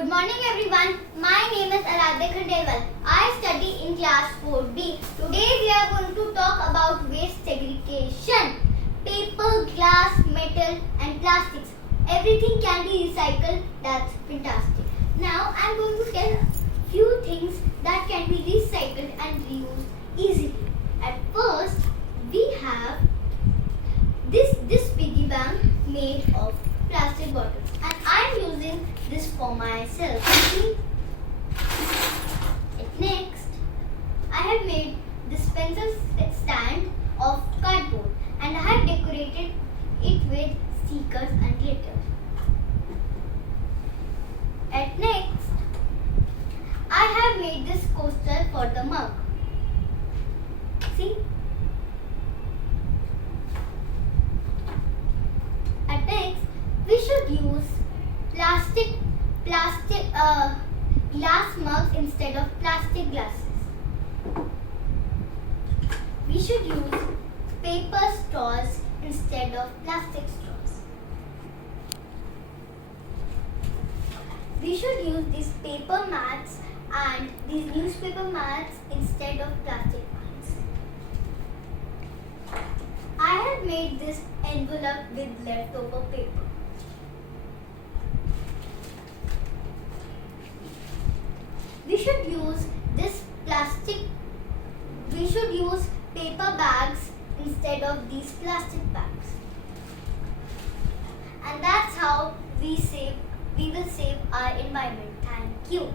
Good morning everyone. My name is Aradhya Khandelwal. I study in class 4B. Today we are going to talk about waste segregation. Paper, glass, metal and plastics. Everything can be recycled. That's fantastic. Now I am going to tell few things that can be recycled and reused easily. At first we have this piggy bank made of plastic bottles and I am using this for myself. Next, I have made this pencil stand of cardboard and I have decorated it with stickers and glitter. At next, I have made this coaster for the mug. See? At next, we should use glass mugs instead of plastic glasses. We should use paper straws instead of plastic straws. We should use these paper mats and these newspaper mats instead of plastic ones. I have made this envelope with leftover paper. We should use paper bags instead of these plastic bags. And that's how we will save our environment. Thank you.